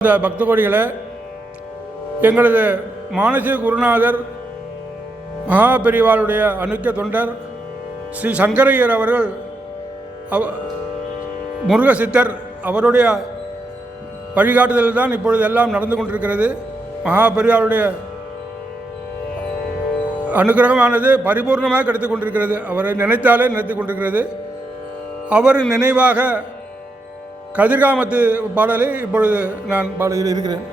இந்த பக்த கோடிகளை எங்களது மானசீக குருநாதர் மகாபெரிவாளுடைய அனுக்கிய தொண்டர் ஸ்ரீ சங்கரையர் அவர்கள் முருக சித்தர் அவருடைய வழிகாட்டுதல் தான் இப்பொழுது எல்லாம் நடந்து கொண்டிருக்கிறது. மகாபெரிவாளுடைய அனுகிரகமானது பரிபூர்ணமாக கிடைத்து கொண்டிருக்கிறது. அவரை நினைத்தாலே நினைத்து கொண்டிருக்கிறது. அவரின் நினைவாக கதிர்காமத்து பாடலை இப்பொழுது நான் பாடலில் இருக்கிறேன்.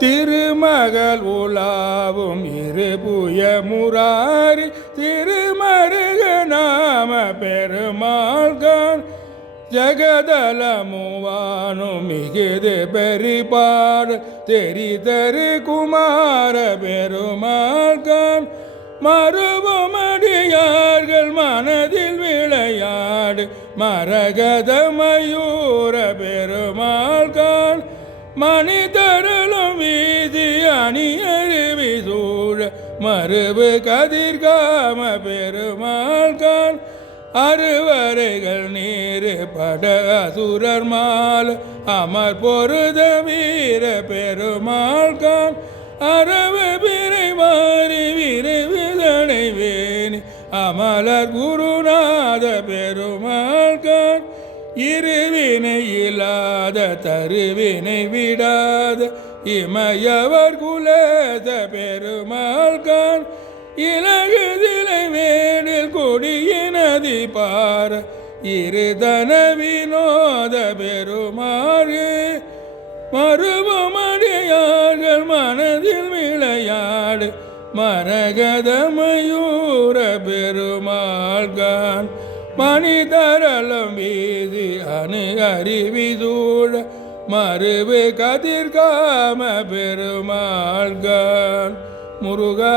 திருமகள் உலாவும் இருபுய முராரி திருமருக நாம பெருமாள்கான் ஜகதலமுவானும் மிகுது பெரிபாடு தெரிதரு குமார பெருமாள்கான் மறுபுமடியார்கள் மனதில் விளையாடு மரகத மயூர பெருமாள்கான் மணிதரலும் வீதி அணியருவி சூழ மறுபு கதிர்காம பெருமாள்கான் அறுவரைகள் நீர் பட அசுரர் மால் அமர் பொருத வீர பெருமாள்கான் அரவு பிறை மாறி விரைவிதனை வேணி அமலர் குருநாத பெருமாள்கான் இருவினை இல்லாத தருவினை விடாத இமையவர் குலத பெருமாள்கான் இலகுதிலை வேடில் கொடியினதி பார இருதன வினோத பெருமாறு மறுபுமடியார்கள் மனதில் விளையாடு மரகத மயூர பெருமாள்கான் மணிதரலம் வீதி அணு அருவி சூழ மறுபு கதிர்காம பெருமாள்கான் முருகா.